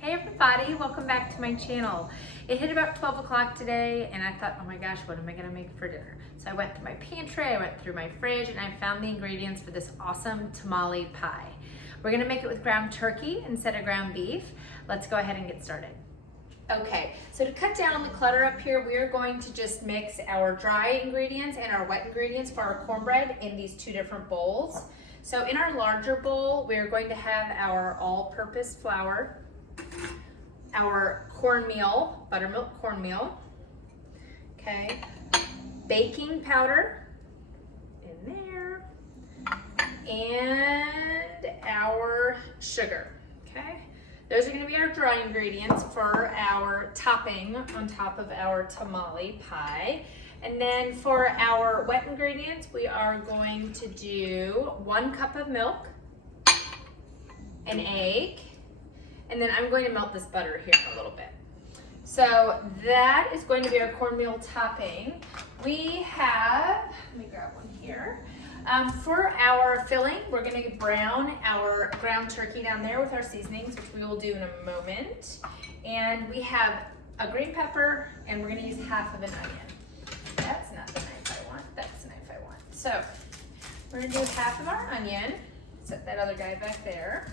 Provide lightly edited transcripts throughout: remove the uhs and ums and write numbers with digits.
Hey everybody, welcome back to my channel. It hit about 12 o'clock today and I thought, oh my gosh, what am I gonna make for dinner? So I went through my pantry, I went through my fridge, and I found the ingredients for this awesome tamale pie. We're gonna make it with ground turkey instead of ground beef. Let's go ahead and get started. Okay, so to cut down on the clutter up here, we are going to just mix our dry ingredients and our wet ingredients for our cornbread in these two different bowls. So in our larger bowl, we are going to have our all-purpose flour, our cornmeal, buttermilk cornmeal, okay, baking powder in there, and our sugar, okay. Those are going to be our dry ingredients for our topping on top of our tamale pie. And then for our wet ingredients, we are going to do 1 cup of milk, an egg, and then I'm going to melt this butter here a little bit. So that is going to be our cornmeal topping. We have, let me grab one here. For our filling, we're going to brown our ground turkey down there with our seasonings, which we will do in a moment. And we have a green pepper, and we're going to use half of an onion. That's not the knife I want, that's the knife I want. So we're going to do half of our onion, set that other guy back there.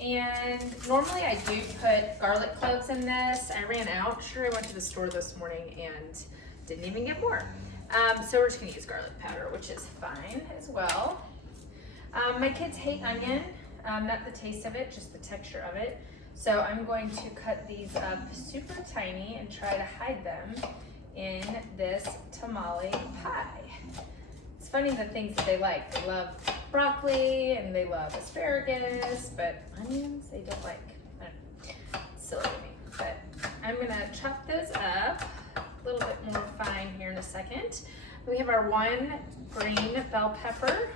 And normally I do put garlic cloves in this. I ran out. Sure, I went to the store this morning and didn't even get more. So we're just gonna use garlic powder, which is fine as well. My kids hate onion, not the taste of it, just the texture of it. So I'm going to cut these up super tiny and try to hide them in this tamale pie. It's funny the things that they like. They love broccoli and they love asparagus, but onions they don't like. I don't know. Silly to me. But I'm gonna chop those up a little bit more fine here in a second. We have our 1 green bell pepper.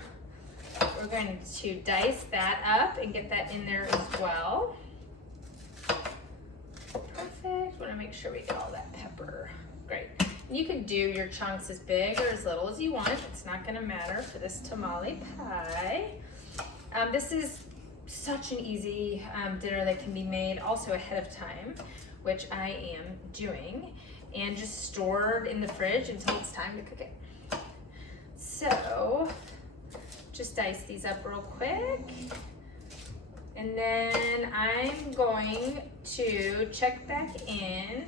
We're going to dice that up and get that in there as well. Perfect. Want to make sure we get all that pepper. Great. You can do your chunks as big or as little as you want. It's not going to matter for this tamale pie. This is such an easy dinner that can be made also ahead of time, which I am doing, and just stored in the fridge until it's time to cook it. So just dice these up real quick. And then I'm going to check back in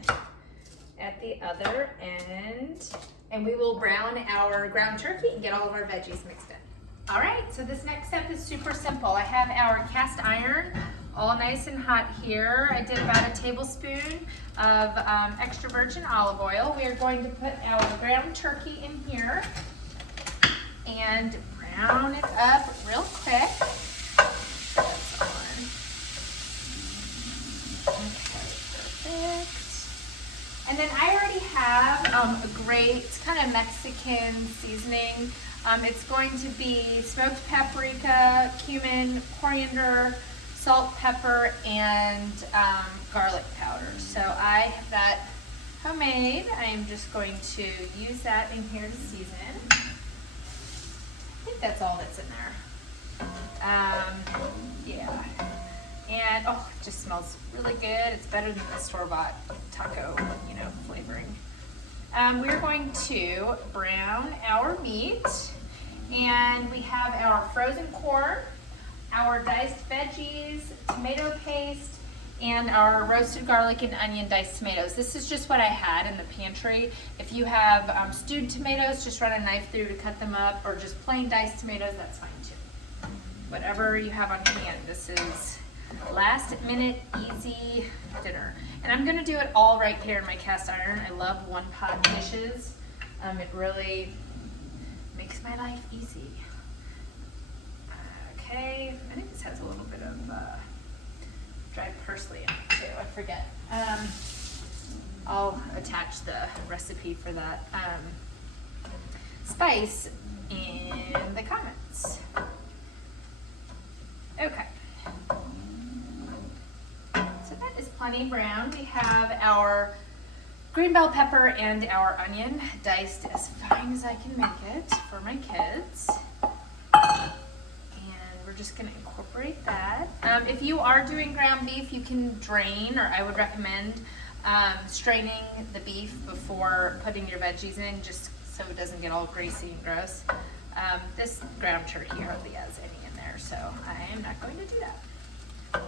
at the other end, and we will brown our ground turkey and get all of our veggies mixed in. All right, so this next step is super simple. I have our cast iron all nice and hot here. I did about a tablespoon of extra virgin olive oil. We are going to put our ground turkey in here and brown it up real quick. That's on. Okay, perfect. And then I already have a great kind of Mexican seasoning. It's going to be smoked paprika, cumin, coriander, salt, pepper, and garlic powder. So I have that homemade. I am just going to use that in here to season. I think that's all that's in there. Yeah. And oh, it just smells really good. It's better than the store-bought taco, flavoring. We're going to brown our meat, and we have our frozen corn, our diced veggies, tomato paste, and our roasted garlic and onion diced tomatoes. This is just what I had in the pantry. If you have stewed tomatoes, just run a knife through to cut them up, or just plain diced tomatoes, that's fine too. Whatever you have on hand. This is last minute easy dinner. And I'm gonna do it all right here in my cast iron. I love one pot dishes. It really makes my life easy. Okay, I think this has a little bit of dried parsley in it too, I forget. I'll attach the recipe for that spice in the comments. Okay. So that is plenty brown. We have our green bell pepper and our onion diced as fine as I can make it for my kids. And we're we're just gonna incorporate that. If you are doing ground beef, you can drain, or I would recommend straining the beef before putting your veggies in, just so it doesn't get all greasy and gross. This ground turkey hardly has any in there, so I am not going to do that. I'm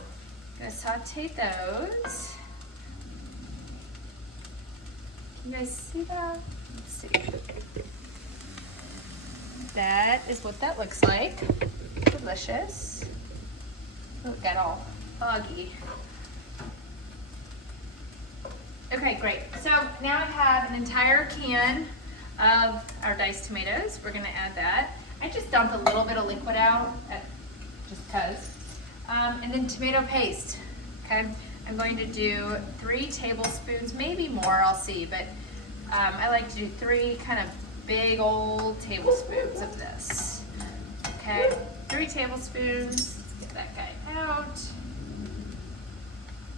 gonna saute those. Can you guys see that? Let's see. That is what that looks like. Delicious. Oh, it got all foggy. Okay, great. So now I have an entire can of our diced tomatoes. We're gonna add that. I just dumped a little bit of liquid out, just cause. And then tomato paste, okay? I'm going to do 3 tablespoons, maybe more, I'll see, but I like to do 3 kind of big old tablespoons of this. Okay, 3 tablespoons. Let's get that guy out.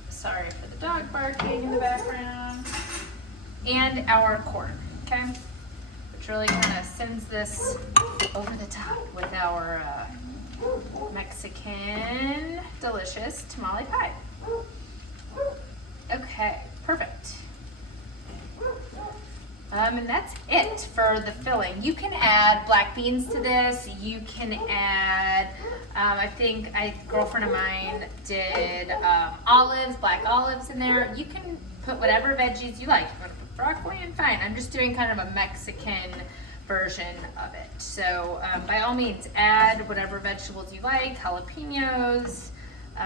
Sorry for the dog barking in the background. And our corn, okay? Which really kind of sends this over the top with our Mexican delicious tamale pie. Okay, perfect. And that's it for the filling. You can add black beans to this. You can add, I think a girlfriend of mine did olives, black olives in there. You can put whatever veggies you like. You want to put broccoli in, fine. I'm just doing kind of a Mexican version of it. So by all means, add whatever vegetables you like, jalapenos. You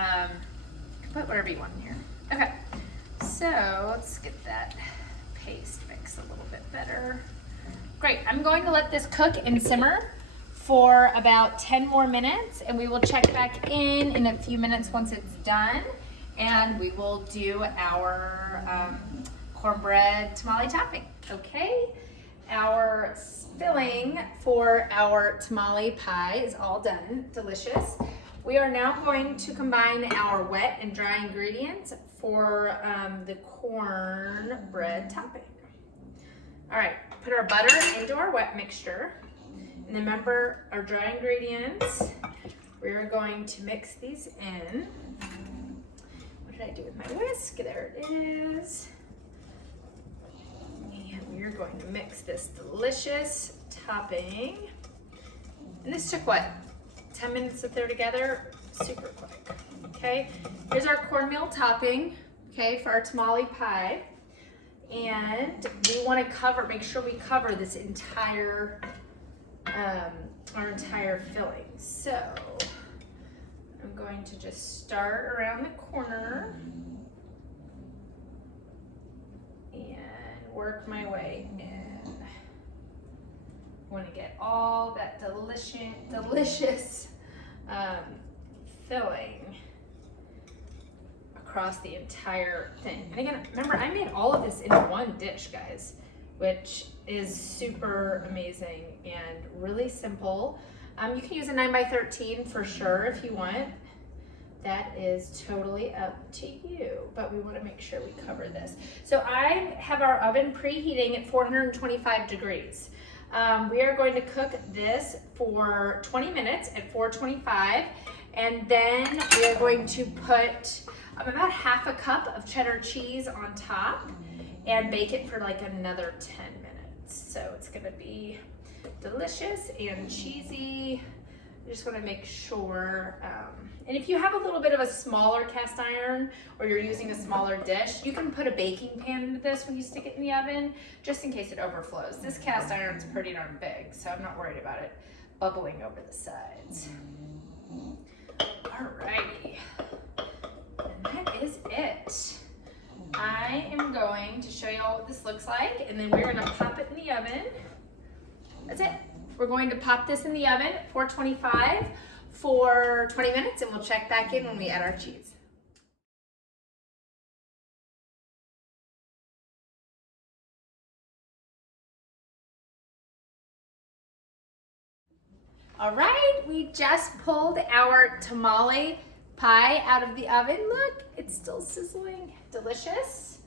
can put whatever you want in here. Okay, so let's get that paste mix a little bit better. Great, I'm going to let this cook and simmer for about 10 more minutes, and we will check back in a few minutes once it's done, and we will do our cornbread tamale topping. Okay, our filling for our tamale pie is all done, delicious. We are now going to combine our wet and dry ingredients for the cornbread topping. All right, put our butter into our wet mixture. And then remember our dry ingredients. We're going to mix these in. What did I do with my whisk? There it is. And we're going to mix this delicious topping. And this took what? 10 minutes to throw together, super quick. Okay, here's our cornmeal topping, okay, for our tamale pie. And we want to make sure we cover this entire, our entire filling. So I'm going to just start around the corner and work my way in. I want to get all that delicious filling across the entire thing. And again, remember, I made all of this in one dish, guys, which is super amazing and really simple. You can use a 9x13 for sure if you want. That is totally up to you, but we want to make sure we cover this. So I have our oven preheating at 425 degrees. We are going to cook this for 20 minutes at 425, and then we are going to put about half a cup of cheddar cheese on top and bake it for like another 10 minutes. So it's gonna be delicious and cheesy. I just wanna make sure, and if you have a little bit of a smaller cast iron or you're using a smaller dish, you can put a baking pan into this when you stick it in the oven, just in case it overflows. This cast iron's pretty darn big, so I'm not worried about it bubbling over the sides. Alrighty, and that is it. I am going to show you all what this looks like, and then we're gonna pop it in the oven. That's it. We're going to pop this in the oven at 425 for 20 minutes, and we'll check back in when we add our cheese. All right, we just pulled our tamale pie out of the oven. Look, it's still sizzling, delicious.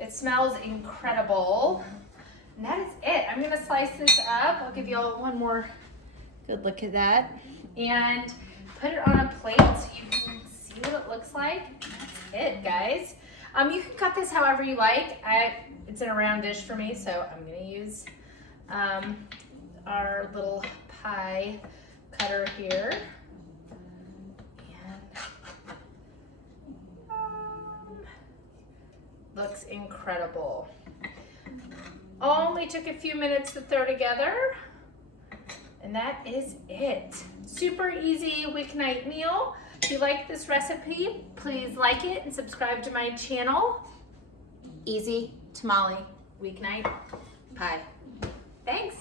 It smells incredible. And that is it. I'm gonna slice this up. I'll give you all one more good look at that. And put it on a plate so you can see what it looks like. That's it, guys. You can cut this however you like. It's in a round dish for me, so I'm gonna use our little pie cutter here. And looks incredible. Only took a few minutes to throw together, and that is it. Super easy weeknight meal. If you like this recipe, please like it and subscribe to my channel. Easy tamale weeknight pie. Thanks.